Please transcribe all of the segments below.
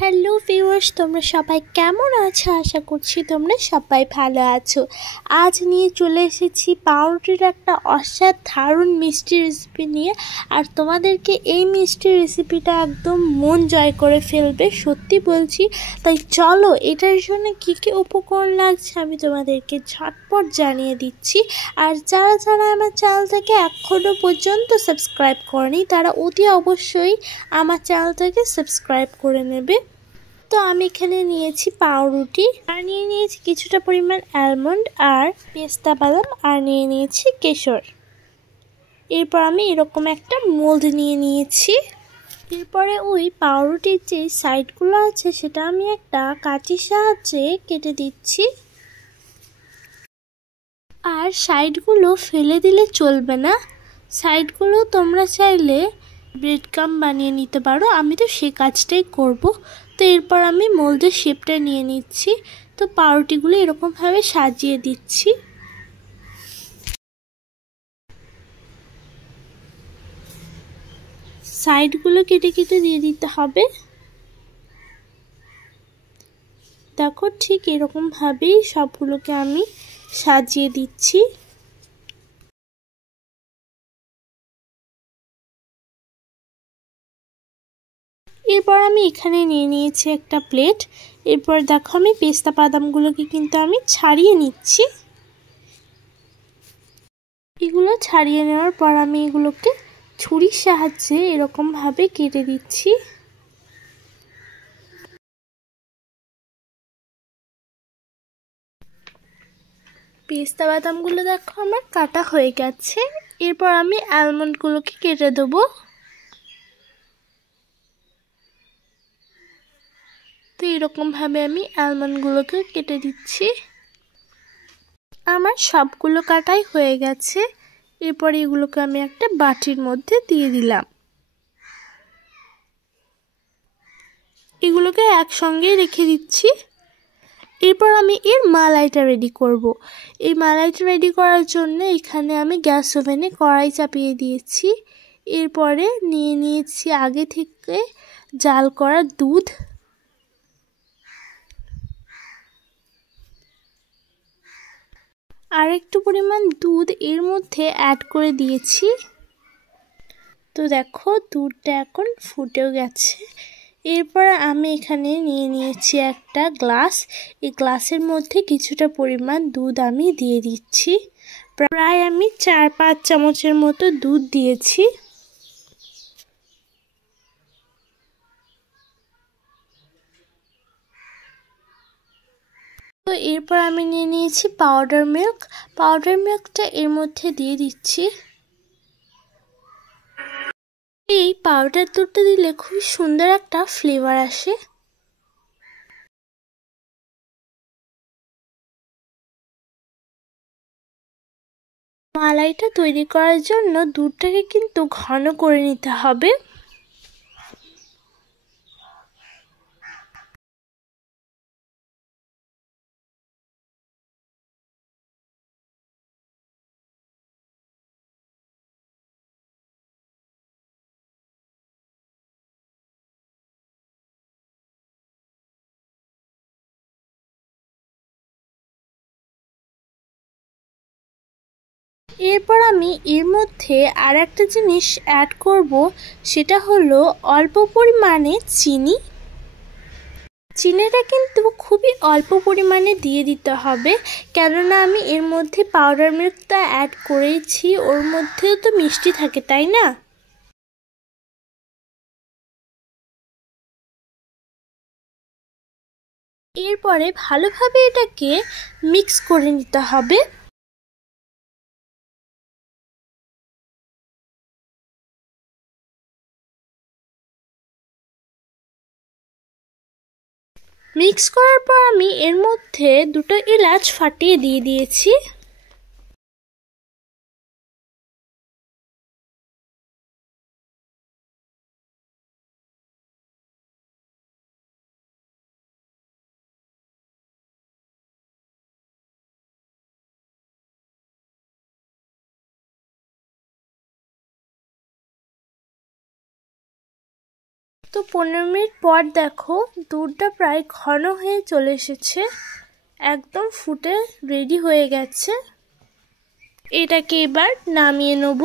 Hello viewers, তোমরা সবাই কেমন আছো? আশা করছি তোমরা সবাই ভালো আছো। আজ নিয়ে চলে এসেছি পাউরুটির একটা অসাধারণ মিষ্টি রেসিপি নিয়ে। আর তোমাদেরকে এই মিষ্টি রেসিপিটা একদম মন জয় করে ফেলবে, সত্যি বলছি। তাই চলো, এটার জন্য কী কী উপকরণ লাগছে আমি তোমাদেরকে ঝটপট জানিয়ে দিচ্ছি। আর যারা যারা আমার চ্যানেলটাকে এখনও পর্যন্ত সাবস্ক্রাইব করেনি তারা অতি অবশ্যই আমার চ্যানেলটাকে সাবস্ক্রাইব করে নেবে। তো আমি এখানে নিয়েছি পাউরুটি, আর নিয়েছি কিছুটা পরিমাণ অ্যালমন্ড আর পেস্তা বাদাম, আর নিয়েছি কেশর। এরপর আমি এরকম একটা মোল্ড নিয়েছি। এরপরে ওই পাউরুটির যে সাইডগুলো আছে সেটা আমি একটা কাঁচির সাহায্যে কেটে দিচ্ছি। আর সাইডগুলো ফেলে দিলে চলবে না, সাইডগুলো তোমরা চাইলে ব্রেড গাম বানিয়ে নিতে পারো, আমি তো সে কাজটাই করব। তো এরপর আমি মোল্ডের শেপটা নিয়ে নিচ্ছি। তো পাউরুটিগুলো এরকমভাবে সাজিয়ে দিচ্ছি। সাইডগুলো কেটে কেটে দিয়ে দিতে হবে। দেখো, ঠিক এরকমভাবেই সবগুলোকে আমি সাজিয়ে দিচ্ছি। এরপর আমি এখানে নিয়েছি একটা প্লেট। এরপর দেখো, আমি পেস্তা বাদামগুলোকে কিন্তু আমি ছাড়িয়ে নিচ্ছি। এগুলো ছাড়িয়ে নেওয়ার পর আমি এগুলোকে ছুরির সাহায্যে এরকমভাবে কেটে দিচ্ছি। পেস্তা বাদামগুলো দেখো আমার কাটা হয়ে গেছে। এরপর আমি অ্যালমন্ডগুলোকে কেটে দেবো। তো এরকমভাবে আমি অ্যালমন্ডগুলোকে কেটে দিচ্ছি। আমার সবগুলো কাটাই হয়ে গেছে। এরপর এগুলোকে আমি একটা বাটির মধ্যে দিয়ে দিলাম। এগুলোকে একসঙ্গেই রেখে দিচ্ছি। এরপর আমি এর মালাইটা রেডি করব। এই মালাইটা রেডি করার জন্য এখানে আমি গ্যাস ওভেনে কড়াই চাপিয়ে দিয়েছি। এরপরে নিয়েছি আগে থেকে জাল করা দুধ। আর একটু পরিমাণ দুধ এর মধ্যে অ্যাড করে দিয়েছি। তো দেখো, দুধটা এখন ফুটেও গেছে। এরপর আমি এখানে নিয়েছি একটা গ্লাস। এই গ্লাসের মধ্যে কিছুটা পরিমাণ দুধ আমি দিয়ে দিচ্ছি। প্রায় আমি 4-5 চামচের মতো দুধ দিয়েছি। তো এরপর আমি নিয়েছি পাউডার মিল্ক। পাউডার মিল্কটা এর মধ্যে দিয়ে দিচ্ছি। এই পাউডার দুধটা দিলে খুবই সুন্দর একটা ফ্লেভার আসে। মালাইটা তৈরি করার জন্য দুধটাকে কিন্তু ঘন করে নিতে হবে। এরপর আমি এর মধ্যে আর একটা জিনিস অ্যাড করব, সেটা হলো অল্প পরিমাণে চিনি। চিনিটা কিন্তু খুবই অল্প পরিমাণে দিয়ে দিতে হবে, কেননা আমি এর মধ্যে পাউডার মিল্কটা অ্যাড করেছি, ওর মধ্যেও তো মিষ্টি থাকে, তাই না? এরপরে ভালোভাবে এটাকে মিক্স করে নিতে হবে। মিক্স করার পর আমি এর মধ্যে 2টো এলাচ ফাটিয়ে দিয়ে দিয়েছি। তো 15 মিনিট পর দেখো দুধটা প্রায় ঘন হয়ে চলে এসেছে, একদম ফুটে রেডি হয়ে গেছে। এটাকে এবার নামিয়ে নেব।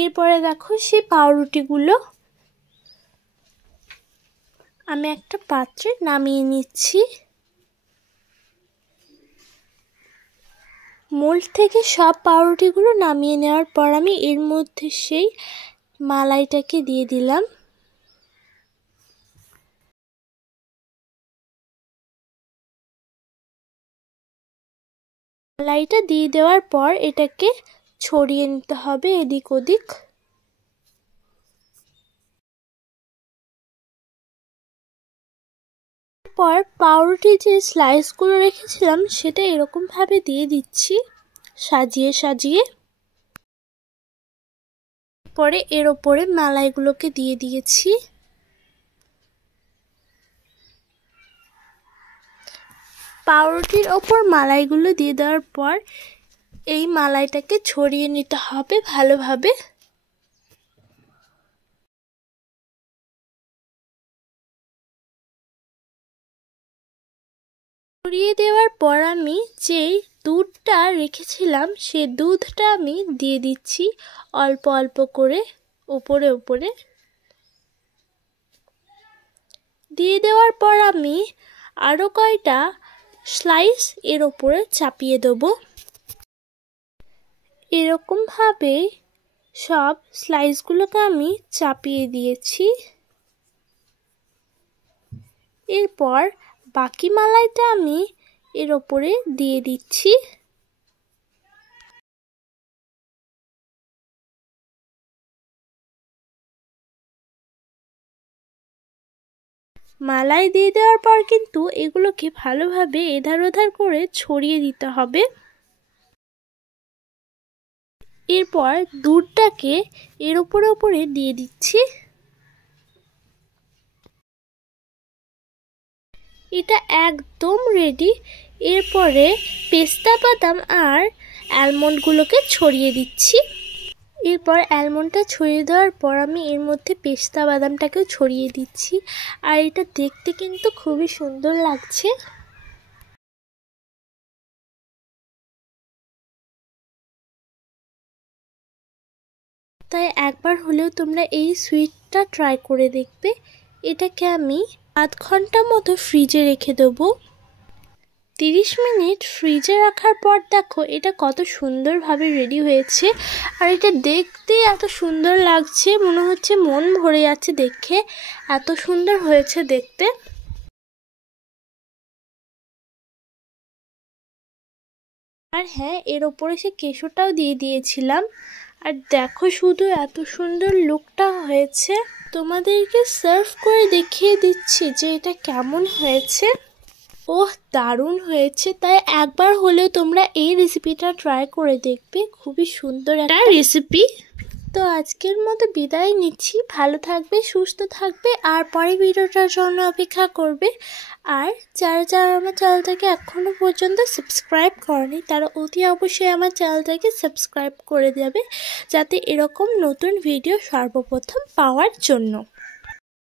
এরপরে দেখো সেই পাউরুটিগুলো আমি একটা পাত্রে নামিয়ে নিচ্ছি। মোল্ড থেকে সব পাউরুটিগুলো নামিয়ে নেওয়ার পর আমি এর মধ্যে সেই মালাইটাকে দিয়ে দিলাম। মালাইটা দিয়ে দেওয়ার পর এটাকে ছড়িয়ে নিতে হবে এদিক ওদিক। পর পাউরুটি যে স্লাইসগুলো রেখেছিলাম সেটা এরকম ভাবে দিয়ে দিচ্ছি সাজিয়ে সাজিয়ে। পরে এর ওপরে মালাইগুলোকে দিয়ে দিয়েছি। পাউরুটির ওপর মালাইগুলো দিয়ে দেওয়ার পর এই মালাইটাকে ছড়িয়ে নিতে হবে ভালোভাবে। ছড়িয়ে দেওয়ার পর আমি যেই দুধটা রেখেছিলাম সেই দুধটা আমি দিয়ে দিচ্ছি অল্প অল্প করে উপরে উপরে। দিয়ে দেওয়ার পর আমি আরও কয়টা স্লাইস এর ওপরে চাপিয়ে দেব। এরকমভাবে সব স্লাইসগুলোকে আমি চাপিয়ে দিয়েছি। এরপর বাকি মালাইটা আমি এর ওপরে দিয়ে দিচ্ছি। মালাই দিয়ে দেওয়ার পর কিন্তু এগুলোকে ভালোভাবে এধার ওধার করে ছড়িয়ে দিতে হবে। এরপর দুধটাকে এর উপরে উপরে দিয়ে দিচ্ছি। এটা একদম রেডি। এরপরে পেস্তা বাদাম আর অ্যালমন্ডগুলোকে ছড়িয়ে দিচ্ছি। এরপর অ্যালমন্ডটা ছড়িয়ে দেওয়ার পর আমি এর মধ্যে পেস্তা বাদামটাকেও ছড়িয়ে দিচ্ছি। আর এটা দেখতে কিন্তু খুবই সুন্দর লাগছে। তাই একবার হলেও তোমরা এই সুইটটা ট্রাই করে দেখবে। এটাকে আমি আধ ঘন্টা মতো ফ্রিজে রেখে দেবো। 30 মিনিট ফ্রিজে রাখার পর দেখো এটা কত সুন্দরভাবে রেডি হয়েছে। আর এটা দেখতে এত সুন্দর লাগছে, মনে হচ্ছে মন ভরে যাচ্ছে দেখে, এত সুন্দর হয়েছে দেখতে। আর হ্যাঁ, এর ওপরে সে কেশরটাও দিয়ে দিয়েছিলাম। আর দেখো শুধু এত সুন্দর লুকটা হয়েছে। তোমাদেরকে সার্ভ করে দেখিয়ে দিচ্ছি যে এটা কেমন হয়েছে। ওহ, দারুণ হয়েছে। তাই একবার হলেও তোমরা এই রেসিপিটা ট্রাই করে দেখবে, খুবই সুন্দর একটা রেসিপি। তো আজকের মতো বিদায় নিচ্ছি। ভালো থাকবে, সুস্থ থাকবে, আর পরে ভিডিওটার জন্য অপেক্ষা করবে। আর যারা যারা আমার চ্যানেলটাকে এখনও পর্যন্ত সাবস্ক্রাইব করেনি তারা অতি অবশ্যই আমার চ্যানেলটাকে সাবস্ক্রাইব করে দেবে, যাতে এরকম নতুন ভিডিও সর্বপ্রথম পাওয়ার জন্য।